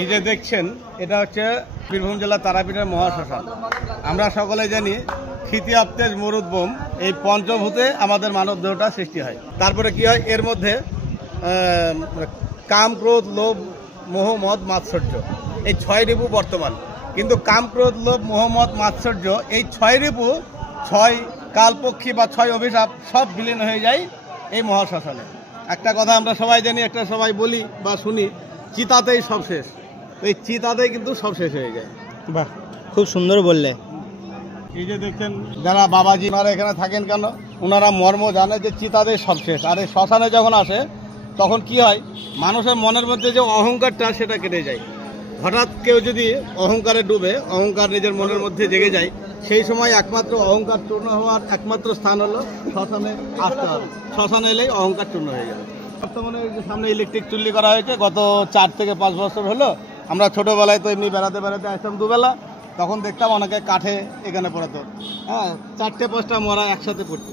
এই যে দেখছেন এটা হচ্ছে বীরভূম জেলা তারাপীঠের মহাশ্মশান। আমরা সকলে জানি ক্ষিতি আপতেজ মরুদ বোম, এই পঞ্চভূতে আমাদের মানব দেহটা সৃষ্টি হয়। তারপরে কি হয়, এর মধ্যে কাম, ক্রোধ, লোভ, মোহ, মদ, মাৎসর্য, এই 6 রিপু বর্তমান। কিন্তু কাম, ক্রোধ, লোভ, মোহ, মদ, মাৎসর্য এই 6 রিপু, 6 কালপক্ষী বা 6 অভিশাপ সব বিলীন হয়ে যায় এই মহাশ্মশানে। একটা কথা আমরা সবাই জানি, একটা সবাই বলি বা শুনি, চিতাতেই সব শেষ। এই চিতাতেই কিন্তু সব শেষ হয়ে যায়। বাহ, খুব সুন্দর বললে। এই যে দেখছেন যারা বাবাজি ওনারা এখানে থাকেন কেন, ওনারা মর্ম জানে যে চিতাতেই সব শেষ। আর এই শ্মশানে যখন আসে তখন কি হয়, মানুষের মনের মধ্যে যে অহংকারটা সেটা কেটে যায়। হঠাৎ কেউ যদি অহংকারে ডুবে, অহংকার নিজের মনের মধ্যে জেগে যায়, সেই সময় একমাত্র অহংকার চূর্ণ হওয়ার একমাত্র স্থান হলো শ্মশানে আসতে হবে। শ্মশানে এলেই অহংকার চূর্ণ হয়ে যাবে। বর্তমানে সামনে ইলেকট্রিক চুল্লি করা হয়েছে, গত 4 থেকে 5 বছর হলো। আমরা ছোটোবেলায় তো এমনি বেড়াতে বেড়াতে আসতাম দুবেলা, তখন দেখতাম অনেকে কাঠে এখানে পড়াতো, 4টে 5টা মরা একসাথে পড়তো।